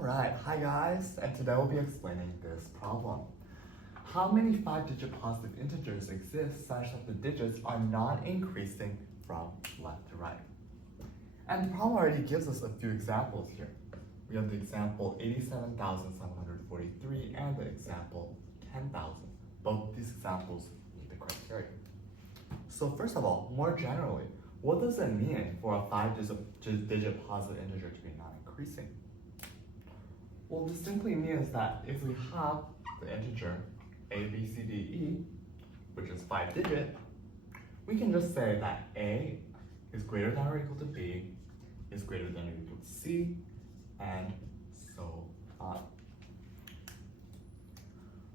Alright, hi guys, and today we'll be explaining this problem. How many 5-digit positive integers exist such that the digits are not increasing from left to right? And the problem already gives us a few examples here. We have the example 87,743 and the example 10,000. Both these examples meet the criteria. So first of all, more generally, what does it mean for a 5-digit positive integer to be non-increasing? Well, this simply means that if we have the integer a, b, c, d, e, which is 5-digit, we can just say that a is greater than or equal to b, is greater than or equal to c, and so on.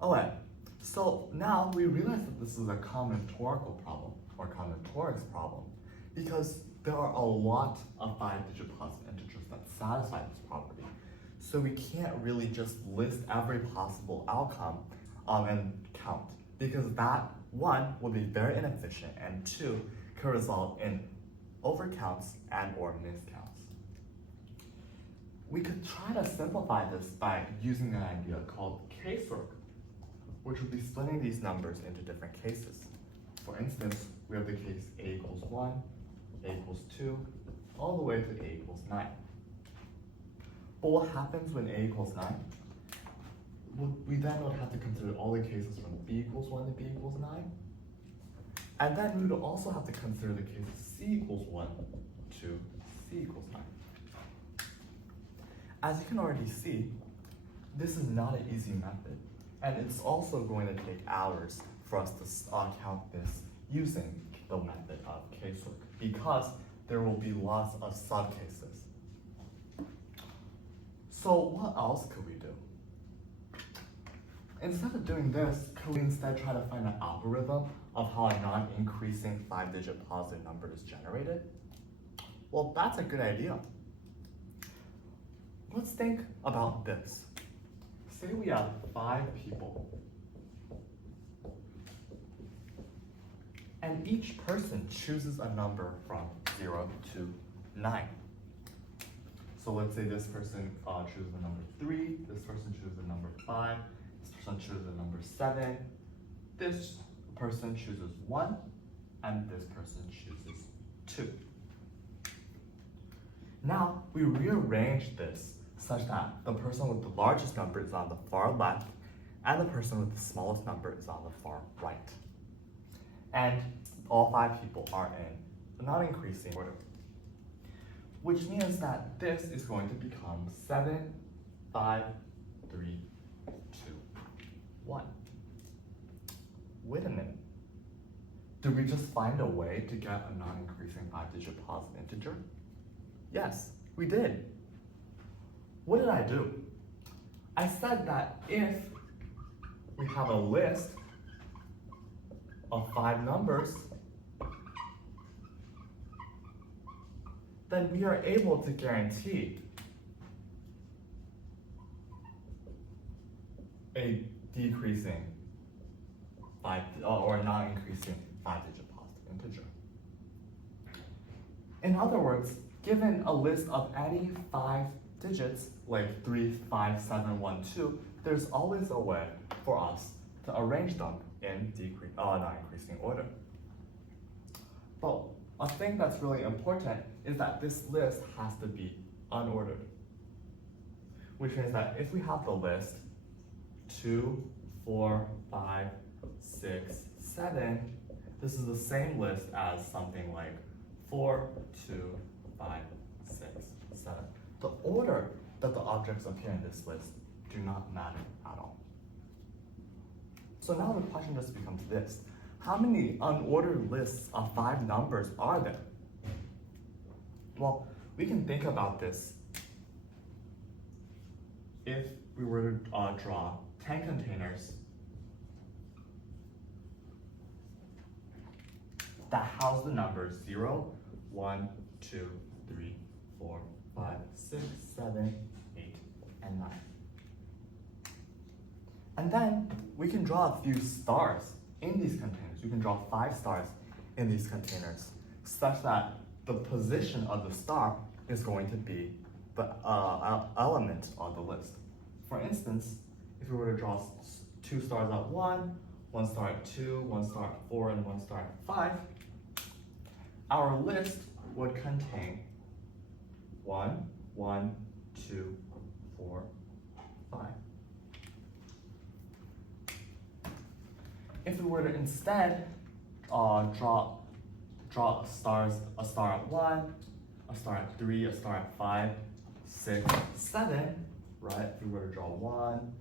Alright, so now we realize that this is a combinatorial problem, or combinatorics problem, because there are a lot of 5-digit positive integers that satisfy this property. So we can't really just list every possible outcome and count, because that, one, would be very inefficient, and two, could result in overcounts and or miscounts. We could try to simplify this by using an idea called casework, which would be splitting these numbers into different cases. For instance, we have the case a equals 1, a equals 2, all the way to a equals 9. But what happens when a equals 9? We then would have to consider all the cases from b equals 1 to b equals 9. And then we would also have to consider the cases c equals 1 to c equals 9. As you can already see, this is not an easy method. And it's also going to take hours for us to count this using the method of casework, because there will be lots of subcases. So what else could we do? Instead of doing this, could we instead try to find an algorithm of how a non-increasing 5-digit positive number is generated? Well, that's a good idea. Let's think about this. Say we have 5 people, and each person chooses a number from 0 to 9. So let's say this person chooses the number 3, this person chooses the number 5, this person chooses the number 7, this person chooses 1, and this person chooses 2. Now, we rearrange this such that the person with the largest number is on the far left, and the person with the smallest number is on the far right. And all 5 people are in a non-increasing order, which means that this is going to become 7, 5, 3, 2, 1. Wait a minute. Did we just find a way to get a non-increasing 5-digit positive integer? Yes, we did. What did I do? I said that if we have a list of 5 numbers, then we are able to guarantee a decreasing or non-increasing 5-digit positive integer. In other words, given a list of any 5 digits, like 3, 5, 7, 1, 2, there's always a way for us to arrange them in non-increasing order. But a thing that's really important is that this list has to be unordered, which means that if we have the list 2, 4, 5, 6, 7, this is the same list as something like 4, 2, 5, 6, 7. The order that the objects appear in this list do not matter at all. So now the question just becomes this. How many unordered lists of 5 numbers are there? Well, we can think about this if we were to draw 10 containers that house the numbers 0, 1, 2, 3, 4, 5, 6, 7, 8, and 9. And then we can draw a few stars in these containers. You can draw 5 stars in these containers, such that the position of the star is going to be the element the list. For instance, if we were to draw 2 stars at 1, 1 star at 2, 1 star at 4, and 1 star at 5, our list would contain 1, 1, 2, 4, 5. If we were to instead draw a star at 1, a star at 3, a star at 5, 6, 7, right? If we were to draw 1,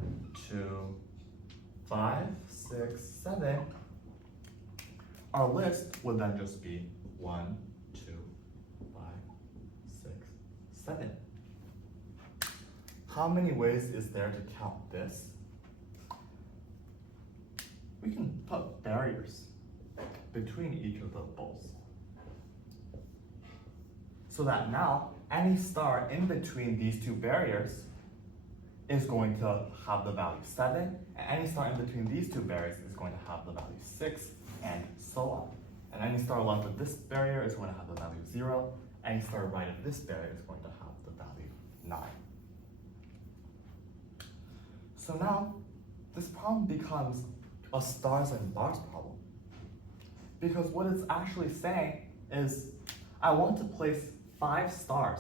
2, 5, 6, 7, our list would then just be 1, 2, 5, 6, 7. How many ways is there to count this? We can put barriers between each of the bowls, so that now any star in between these 2 barriers is going to have the value 7, and any star in between these 2 barriers is going to have the value 6, and so on. And any star left of this barrier is going to have the value 0, any star right of this barrier is going to have the value 9. So now, this problem becomes a stars and bars problem. Because what it's actually saying is, I want to place 5 stars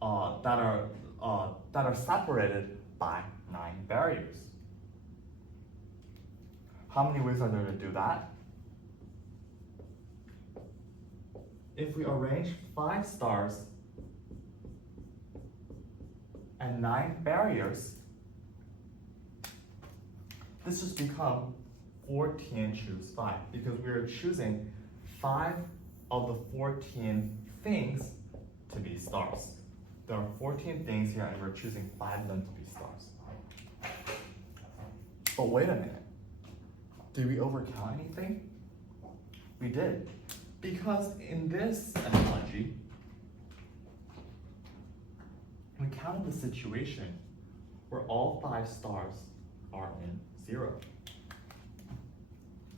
that are separated by 9 barriers. How many ways are there to do that? If we arrange 5 stars and 9 barriers, this just becomes 14 choose 5, because we are choosing 5 of the 14 things to be stars. There are 14 things here, and we're choosing 5 of them to be stars. But wait a minute. Did we overcount anything? We did. Because in this analogy, we counted the situation where all 5 stars are in 0.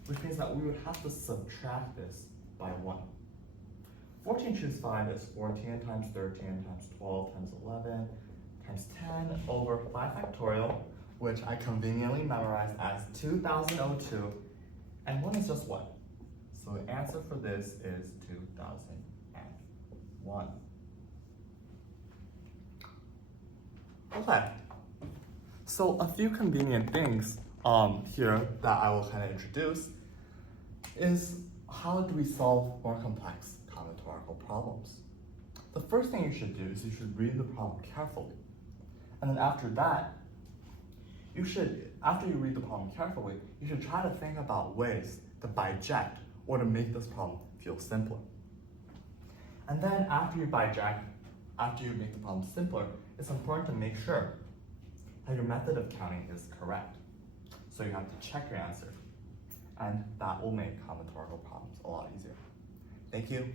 Which means that we would have to subtract this by 1. 14 choose 5 is 14 times 13 times 12 times 11 times 10 over 5 factorial, which I conveniently memorized as 2002, and 1 is just 1. So the answer for this is 2001. Okay, so a few convenient things here that I will kind of introduce is how do we solve more complex combinatorial problems. The first thing you should do is you should read the problem carefully. And then after that, after you read the problem carefully, you should try to think about ways to biject or to make this problem feel simpler. And then after you biject, after you make the problem simpler, it's important to make sure that your method of counting is correct. So you have to check your answer, and that will make combinatorial problems a lot easier. Thank you.